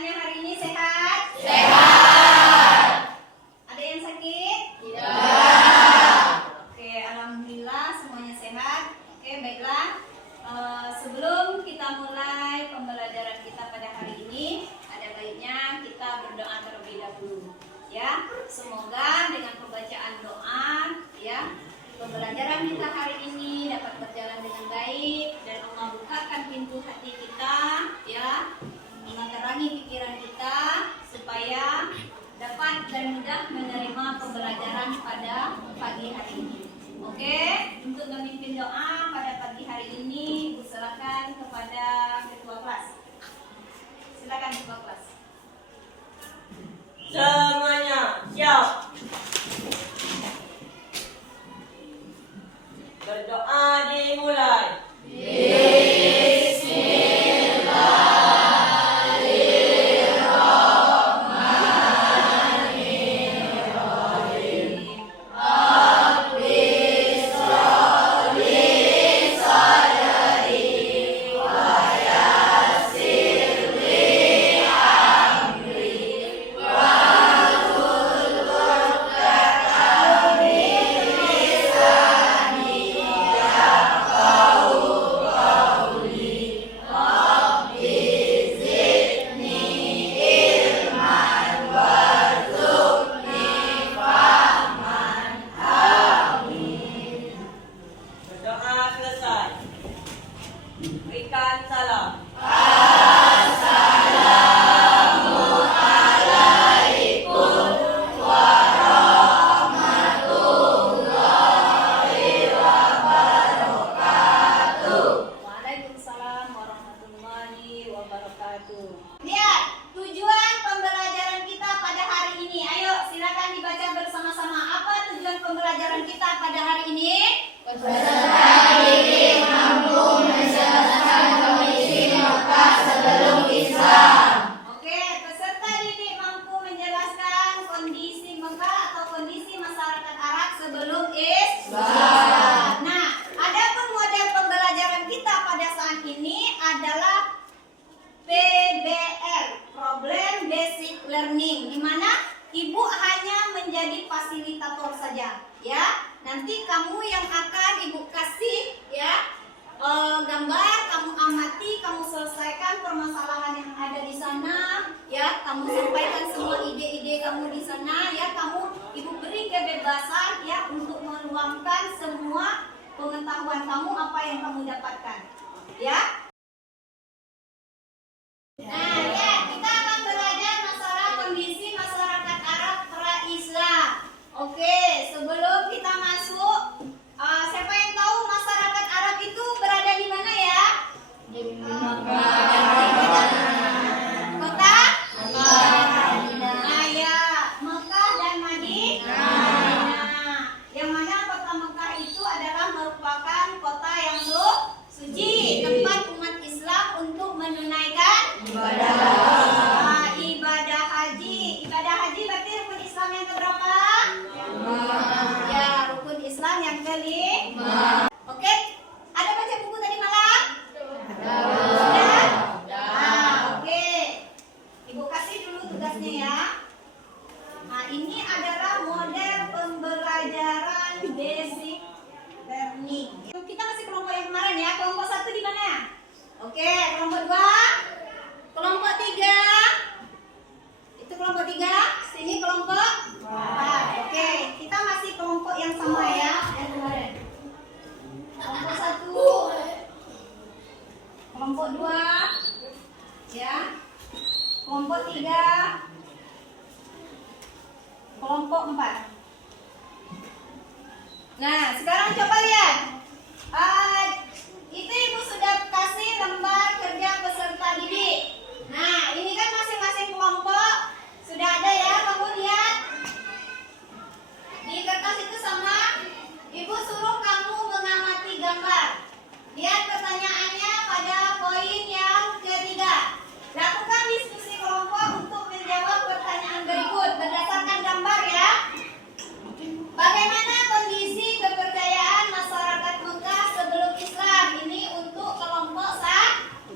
Semuanya hari ini sehat? Sehat. Ada yang sakit? Tidak. Oke, alhamdulillah semuanya sehat. Oke, baiklah. Sebelum kita mulai pembelajaran kita pada hari ini, ada baiknya kita berdoa terlebih dahulu. Ya, semoga dengan pembacaan doa, ya, pembelajaran kita hari ini dapat berjalan dengan baik dan Allah bukakan pintu hati kita, ya, menerangi pikiran kita supaya dapat dan mudah menerima pembelajaran pada pagi hari ini. Oke, untuk memimpin doa pada pagi hari ini, Ibu silakan kepada ketua kelas. Silakan ketua kelas. Semuanya siap. Berdoa dimulai. Berdoa selesai. Berikan salam. Waalaikumsalam warahmatullahi wabarakatuh. Lihat tujuan pembelajaran kita pada hari ini. Ayo silakan dibaca bersama-sama. Apa tujuan pembelajaran kita pada hari ini? Oke, peserta didik mampu menjelaskan kondisi Mekah atau kondisi masyarakat Arab sebelum Islam. Nah, adapun model pembelajaran kita pada saat ini adalah PBL, Problem Basic Learning, di mana Ibu hanya menjadi fasilitator saja, ya. Nanti kamu yang akan Ibu kasih, ya, gambar, kamu amati, kamu selesaikan permasalahan yang ada di sana, ya. Kamu sampaikan semua ide-ide kamu di sana, ya. Ibu beri kebebasan, ya, untuk meluangkan semua pengetahuan kamu apa yang kamu dapatkan, ya. Nah, ya, kita akan belajar masalah kondisi masyarakat Arab pra-Islam. Oke, sebelum kita masuk, siapa yang tahu masyarakat Arab itu berada di mana ya? Kota? Nah, ya, Mekah dan Madinah. Yang mana kota Mekah itu adalah merupakan kota yang suci, tempat umat Islam untuk menunaikan ibadah. Ibadah haji. Ibadah haji berarti rukun Islam yang keberapa? Ya, rukun Islam yang kelima. Oke, ada baca buku tadi malam? Sudah? Nah, oke. Ibu kasih dulu tugasnya ya. Nah, ini adalah model pembelajaran basic learning. Kita masih kelompok yang kemarin ya. Kelompok 1 di mana? Oke, kelompok 2, kelompok 3. Itu kelompok 3, sini kelompok 4. Oke, kita masih kelompok yang sama ya, yang kemarin. Kelompok 1, kelompok 2, ya. Kelompok 3, kelompok 4. Nah, sekarang coba lihat. Itu Ibu sudah kasih lembar kerja peserta didik. Nah, ini kan masing-masing kelompok sudah ada ya, kamu lihat. Di kertas itu sama, Ibu suruh kamu mengamati gambar. Lihat pertanyaannya pada poin yang ketiga. Lakukan diskusi kelompok untuk menjawab pertanyaan berikut berdasarkan gambar ya. Bagaimana kondisi kepercayaan masyarakat Mekah sebelum Islam? Ini untuk kelompok 1.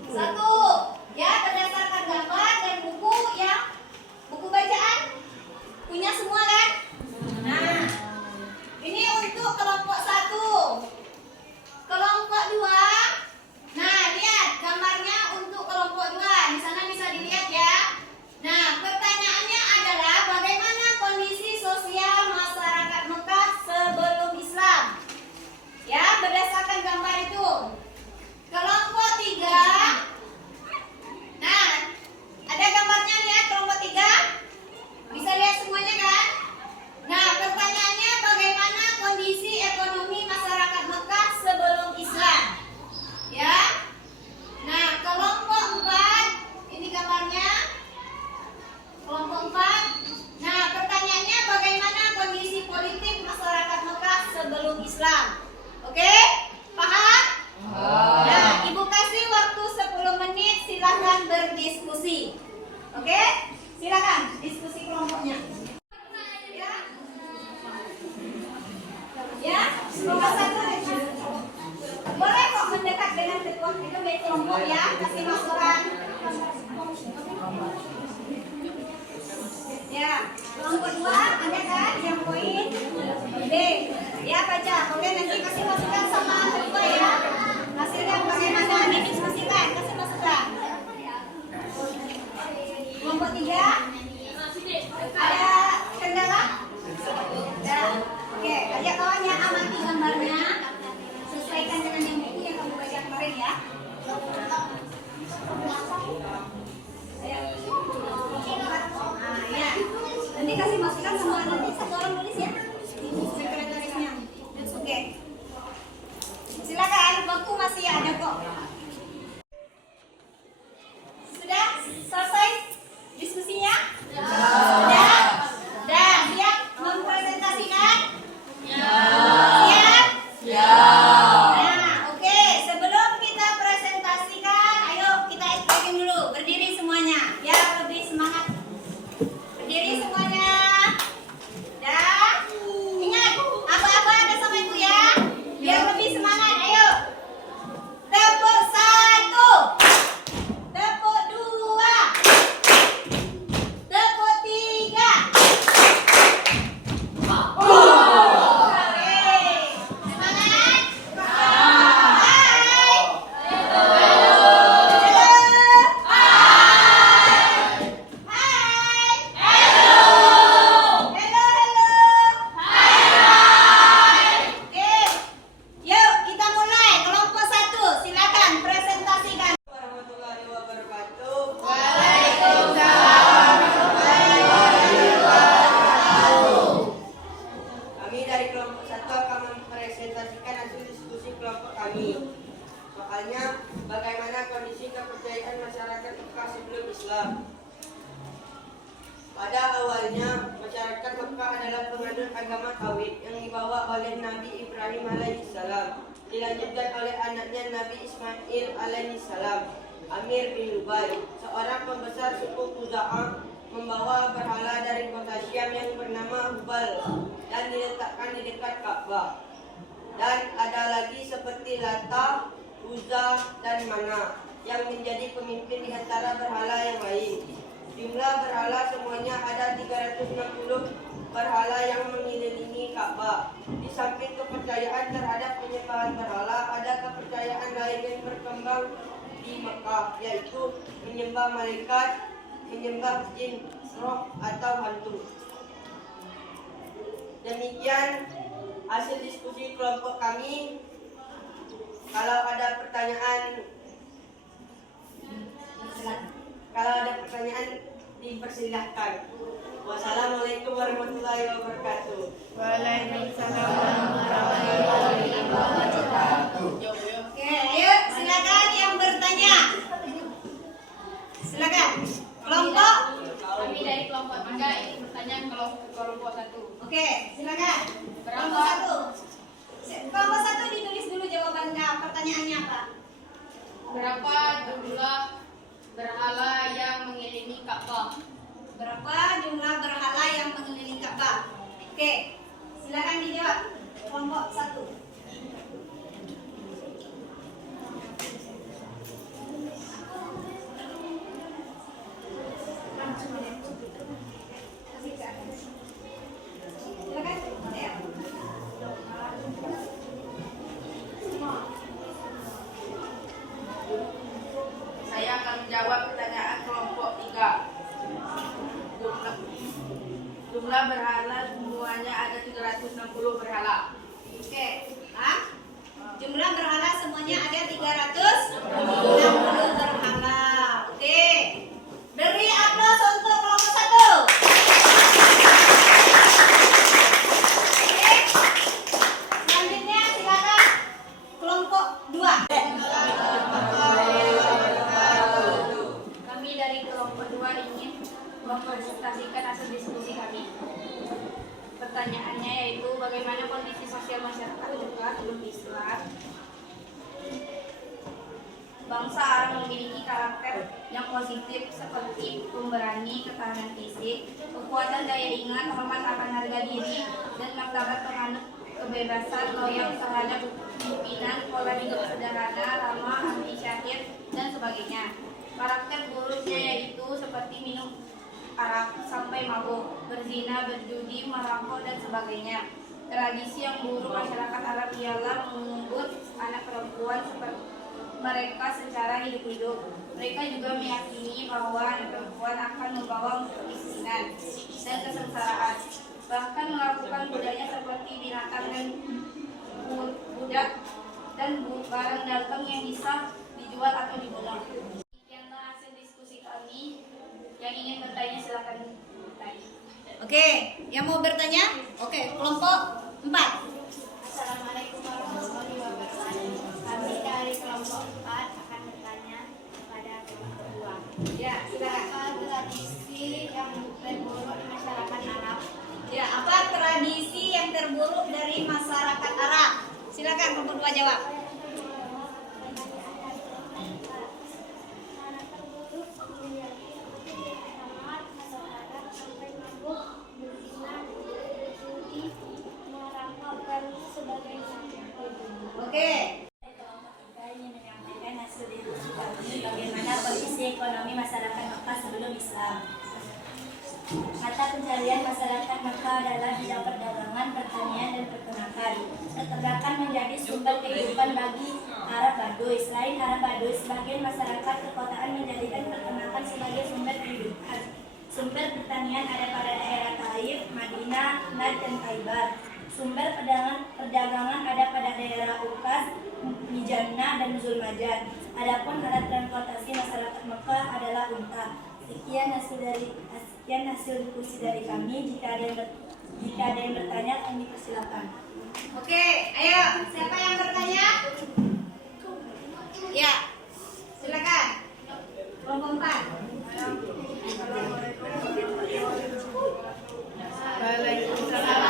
Oke, silakan diskusi kelompoknya. Ya, ya, kelompok satu. Boleh kok mendekat dengan ketua itu baik kelompok ya, kasih masukan. Ya, kelompok dua ada kan yang poin B. Ya baca, oke nanti kasih masukan sama ketua ya. Hasilnya bagaimana? Didiskusikan, kasih masukan. Kelompok tiga ada kendala? Ya. Oke, ajak kawannya amati gambarnya, sesuaikan dengan yang buku yang kamu baca kemarin ya. Nah, ya. Nanti kasih masukan sama nanti satu orang tulis ya, sekretarisnya. Oke. Silakan, waktu masih ada kok. Sudah selesai diskusinya? Sudah? Sudah siap mempresentasikan? Siap? Nah, oke. Sebelum kita presentasikan, ayo kita SPK dulu. Berdiri semuanya, biar lebih semangat. Berdiri semuanya. Dan ingat, apa-apa ada sama ibu ya, biar lebih semangat. Ayo. Tepuk satu. Tepuk dua. Tepuk tiga. Oke. Semangat. Hai. Halo. Hai. Halo, oke. Yuk kita mulai. Kelompok satu, silakan presentasikan. Warahmatullahi wabarakatuh. Kami dari kelompok 1 akan mempresentasikan hasil diskusi kelompok kami. Soalnya, bagaimana kondisi kepercayaan masyarakat Mekah sebelum Islam. Pada awalnya, masyarakat Mekah adalah penganut agama tauhid yang dibawa oleh Nabi Ibrahim alaihissalam, dilanjutkan oleh anaknya Nabi Ismail alaihissalam. Amir bin Lubai, seorang pembesar suku Khuza'ah, membawa berhala dari kota Syam yang bernama Hubal dan diletakkan di dekat Ka'bah. Dan ada lagi seperti Lata, Uzza, dan Mana yang menjadi pemimpin di antara berhala yang lain. Jumlah berhala semuanya ada 360 berhala yang mengelilingi Ka'bah. Di samping kepercayaan terhadap penyembahan berhala, ada kepercayaan lain yang berkembang di Mekah, yaitu menyembah malaikat, menyembah jin, roh, atau hantu. Demikian hasil diskusi kelompok kami. Kalau ada pertanyaan dipersilahkan. Wassalamualaikum warahmatullahi wabarakatuh. Oke, ayo silakan yang bertanya. Silakan. Kelompok. Kami dari kelompok 3 ingin bertanya ke kelompok 1. Oke, silakan. Kelompok satu. Kelompok satu ditulis dulu jawabannya. Pertanyaannya apa? Berapa jumlah berhala yang mengelilingi Ka'bah? Berapa jumlah berhala yang mengelilingi Ka'bah? Oke, silakan dijawab. Kelompok satu. Silakan. Ya. Saya akan menjawab pertanyaan kelompok 3. Jumlah berhala semuanya ada 360 berhala. Oke, ah? Jumlah berhala semuanya ada 360 berhala. Oke. Beri aplaus untuk kelompok satu. Oke. Selanjutnya silakan kelompok 2. Kami dari kelompok 2 ingin mempresentasikan hasil diskusi kami. Pertanyaannya yaitu bagaimana kondisi sosial masyarakat Mekah sebelum Islam. Bangsa Arab memiliki karakter yang positif seperti pemberani, ketahanan fisik, kekuatan daya ingat, hormat akan harga diri, dan martabat penganut kebebasan, loyal terhadap pimpinan, pola hidup sederhana, ramah, anti syahid, dan sebagainya. Karakter buruknya yaitu seperti minum arak sampai mabuk, berzina, berjudi, merampok, dan sebagainya. Tradisi yang buruk masyarakat Arab ialah mengunggut anak perempuan seperti mereka secara hidup-hidup. Mereka juga meyakini bahwa anak perempuan akan membawa kemiskinan dan kesengsaraan. Bahkan melakukan budaya seperti binatang dan budak dan barang dagang yang bisa dijual atau dibunuh. Demikianlah hasil diskusi kami. Yang ingin bertanya silakan bertanya. Oke, yang mau bertanya? Oke, kelompok 4. Assalamualaikum warahmatullahi wabarakatuh. Kami dari kelompok 4 akan bertanya kepada kelompok 2. Ya, silakan. Apa tradisi yang terburuk di masyarakat Arab? Ya, apa tradisi yang terburuk dari masyarakat Arab? Silakan kelompok 2 jawab. Oke. Ingin menyampaikan hasil diskusi kami bagaimana kondisi ekonomi masyarakat Mekah sebelum Islam. Mata pencarian masyarakat Mekah adalah bidang perdagangan, pertanian, dan peternakan. Peternakan menjadi sumber kehidupan bagi Arab Baduy. Selain Arab Baduy, sebagian masyarakat perkotaan menjadikan peternakan sebagai sumber kehidupan. Sumber pertanian ada pada daerah Taif, Madinah, Najd, dan Khaybar. Sumber perdagangan ada pada daerah Ukaz, Mijannah, dan Zulmajan. Adapun alat transportasi masyarakat Mekah adalah unta. Sekian hasil diskusi dari kami. Jika ada yang bertanya, kami persilakan. Oke, ayo, siapa yang bertanya? Ya, silakan. Kelompok 4. Waalaikumsalam.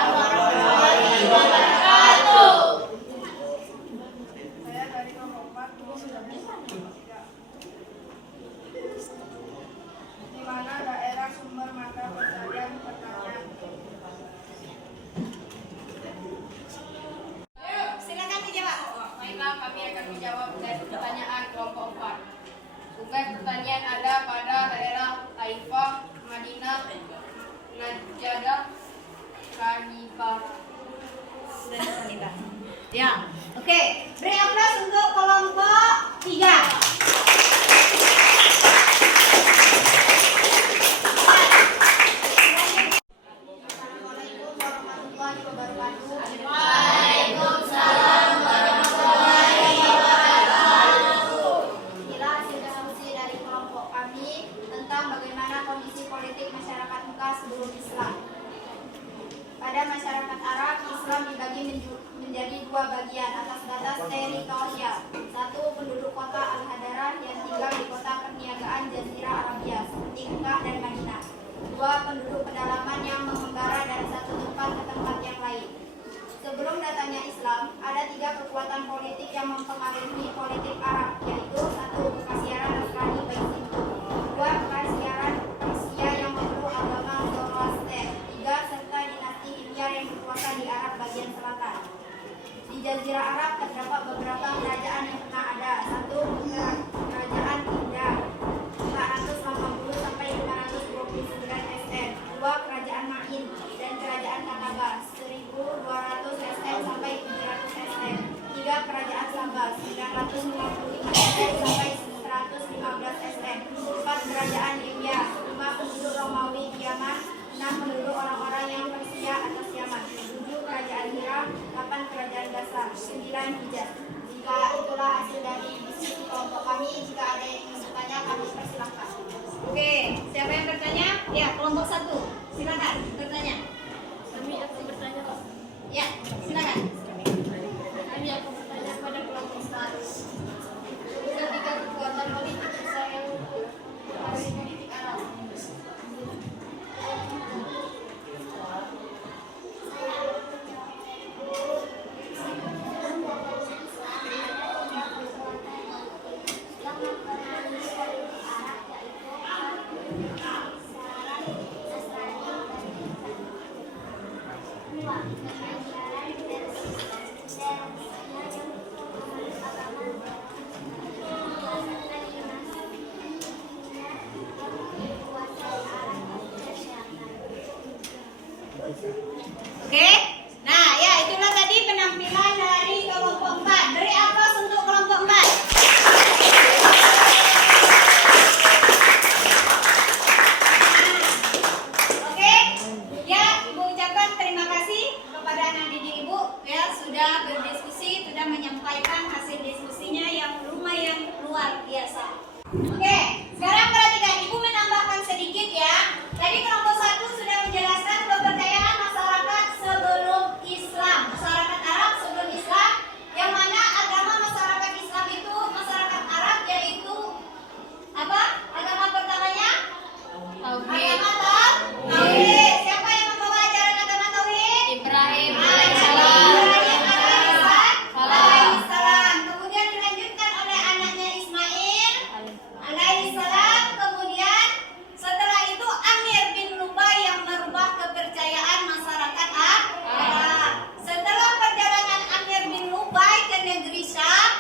Saya dari kelompok 4 sudah di mana daerah sumber mata pencarian pertanian. Silakan dijawab. Baiklah, kami akan menjawab dari pertanyaan kelompok 4. Sumber pertanian ada pada daerah Taifah, Madinah, Najdah, Kanibah. Ya, oke. Beri aplaus untuk kelompok 3. Assalamualaikum warahmatullahi wabarakatuh. Inilah hasil diskusi dari kelompok kami tentang bagaimana kondisi politik masyarakat Mekah sebelum Islam. Pada masyarakat Arab, Islam dibagi menjadi 2 bagian atas batas teritorial. 1. Penduduk kota Al-Hadarah yang tinggal di kota perniagaan Jazirah Arabia seperti Mekah dan Madinah. 2. Penduduk pedalaman yang mengembara dari satu tempat ke tempat yang lain. Sebelum datangnya Islam, ada 3 kekuatan politik yang mempengaruhi politik Arab, yaitu 1. Kekaisaran Nasrani Byzantium, 2. Kekaisaran Persia yang memeluk agama Zoroaster, 3. serta dinasti Himyar yang berkuasa di Arab bagian selatan. Di Jazirah Arab terdapat beberapa kerajaan yang pernah ada. 1. Kerajaan Himyar 480 sampai 529 SM, 2. Kerajaan Ma'in dan Kerajaan Kakaba 1200 SM sampai 700 SM, 3. Kerajaan Sabah 955 SM sampai 115 SM, 4. Kerajaan Libya, 5. Penduduk Romawi di Yaman, 6. Penduduk orang-orang yang Persia atas Yaman, 7. Kerajaan Hira, 8. Kerajaan Gaza, 9. Hijaz. Jika itulah hasil dari diskusi kelompok kami, jika ada yang ingin bertanya, kami persilahkan. Oke, siapa yang bertanya? Ya, kelompok 1. Silakan bertanya. Kami akan bertanya, Pak. Ya, silakan. Kami akan bertanya pada kelompok 1. Ketika kekuatan politik Israel mempengaruhi politik Arab. Setelah Oke? Nah, ya itulah tadi penampilan dari kelompok 4. Beri aplaus untuk kelompok 4. Oke? Ya, Ibu ucapkan terima kasih kepada anak didik Ibu ya sudah berdiskusi, sudah menyampaikan hasil diskusinya yang lumayan luar biasa. Oke, sekarang perhatikan Ibu menambahkan sedikit ya. Tadi kelompok 1 sudah menjelaskan kepercayaan masyarakat sebelum Islam, masyarakat Arab sebelum Islam, yang mana agama masyarakat Islam itu masyarakat Arab yaitu apa? Agama pertamanya? Agama Tauhid. Siapa yang membawa ajaran agama Tauhid? Ibrahim alaihissalam. Kemudian dilanjutkan oleh anaknya Ismail alaihissalam. Kemudian setelah itu Amir bin Lubai yang merubah kepercayaan masyarakat Arab. Setelah perjalanan Amir bin Lubai ke negeri Syam,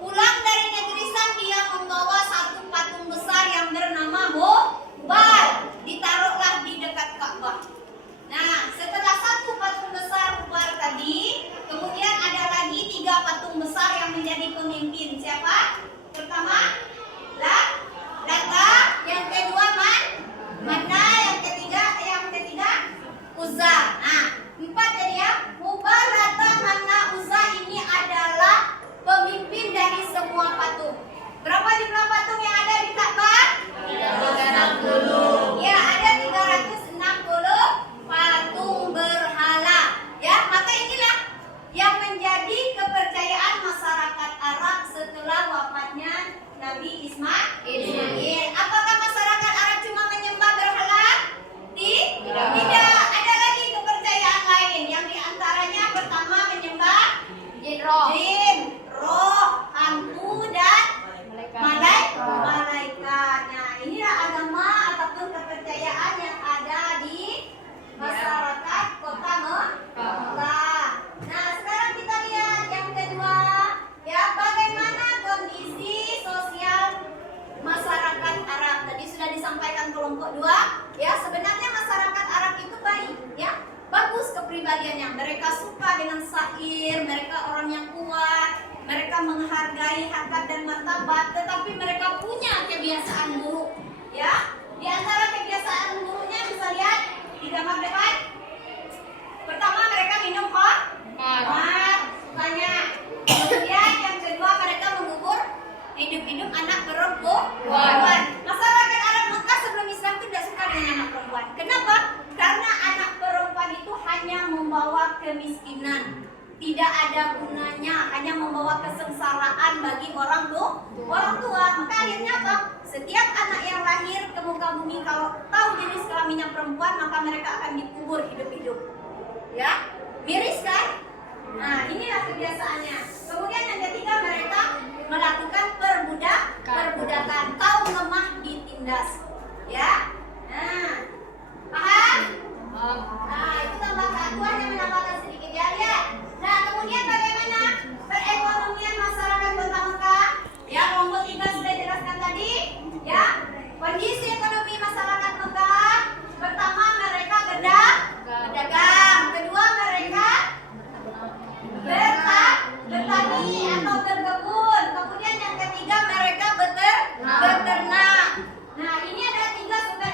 pulang dari negeri Syam dia membawa satu patung besar yang bernama Hubal. Ditaruhlah di dekat Ka'bah. Nah, setelah satu patung besar Hubal tadi, kemudian ada lagi 3 patung besar yang menjadi pemimpin. Siapa? Pertama, Lata, yang kedua Manna, yang ketiga Uzza. Nah, 4 jadi ya. Hubal, Lata, Manna, Uzza ini adalah pemimpin dari semua patung. Berapa jumlah patung yang ada di Ka'bah? 360. Ya, ada 360 patung berhala. Ya, maka inilah yang menjadi kepercayaan masyarakat Arab setelah wafatnya Nabi Ismail. Apakah masyarakat Arab cuma menyembah berhala? Tidak. Ada lagi kepercayaan lain yang diantaranya pertama menyembah jin, roh, hantu dan malaikat. Nah, inilah agama ataupun kepercayaan yang ada di masyarakat kota Mekah. Nah, sekarang kita lihat yang kedua, ya bagaimana kondisi sosial masyarakat Arab. Tadi sudah disampaikan kelompok 2, ya sebenarnya masyarakat Arab itu baik, ya bagus kepribadiannya. Mereka suka dengan syair, mereka orang yang kuat, mereka menghargai harkat dan martabat, tetapi mereka punya kebiasaan buruk. Ya, di antara kebiasaan buruknya bisa lihat di gambar depan. Pertama, mereka minum khamar, sukanya. Kemudian yang kedua, mereka mengubur hidup-hidup anak perempuan. Masyarakat Arab Mekah sebelum Islam itu tidak suka dengan anak perempuan. Kenapa? Karena anak perempuan itu hanya membawa kemiskinan, tidak ada gunanya, hanya membawa kesengsaraan bagi orang tua. Maka akhirnya apa? Setiap anak yang lahir ke muka bumi kalau tahu jenis kelaminnya perempuan, maka mereka akan dikubur hidup-hidup. Ya, miris kan? Nah, inilah kebiasaannya. Kemudian yang ketiga, mereka melakukan perbudakan, kaum lemah ditindas. Ya, nah, paham? Nah, itu tambah keakuan yang menambahkan sedikit ya, lihat. Nah, kemudian bagaimana perekonomian masyarakat kota Mekah? Ya, kelompok 3 sudah jelaskan tadi. Ya, kondisi ekonomi masyarakat Mekah. Pertama, mereka berdagang. Kedua, mereka bertani atau berkebun. Kemudian yang ketiga, mereka beternak. Nah, ini ada 3 sumber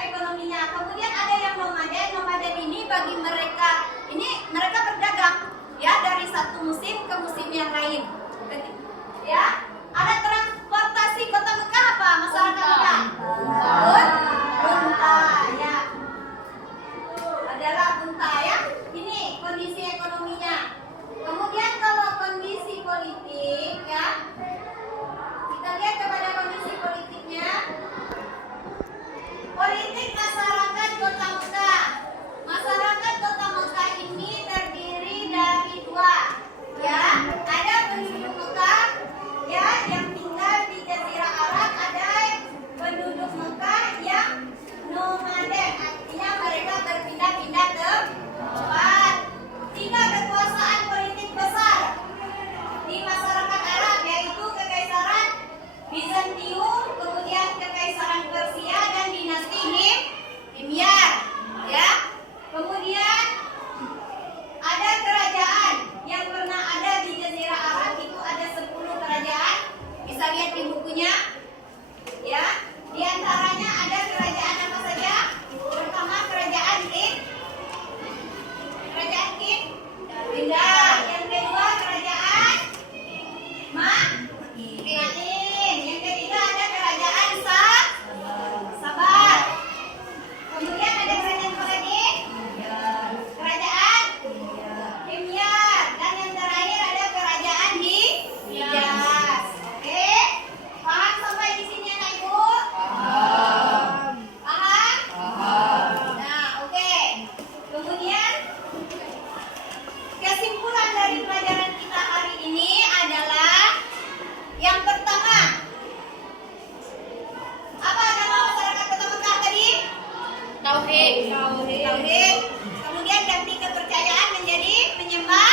Tauhid. Tauhid. Kemudian ganti kepercayaan menjadi menyembah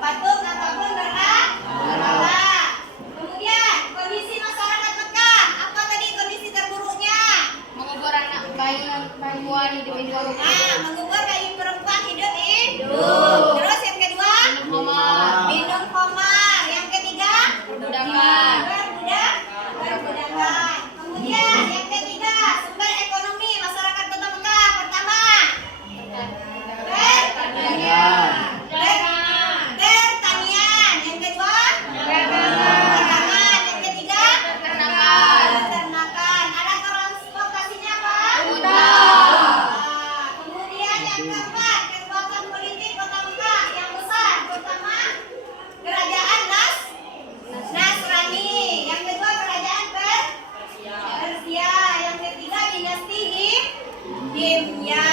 patung ataupun berhala. Kemudian kondisi masyarakat Mekah, apa tadi kondisi terburuknya? Mengubur anak bayi perempuan hidup-hidup. Mengubur bayi perempuan hidup. Terus yang kedua, minum khamar. Yang ketiga, Perbudakan. berbudakan. Kemudian yang ketiga, sumber ekonomi masyarakat Kota Mekah. Pertama, pertanian. Yang kedua, perdagangan. Yang ketiga, peternakan. Ada transportasinya apa? Kemudian yang keempat, kekuatan politik Kota Mekah yang besar. Pertama, kerajaan Nasrani. Yang kedua, kerajaan Persia. Yang ketiga, dinasti Himyar.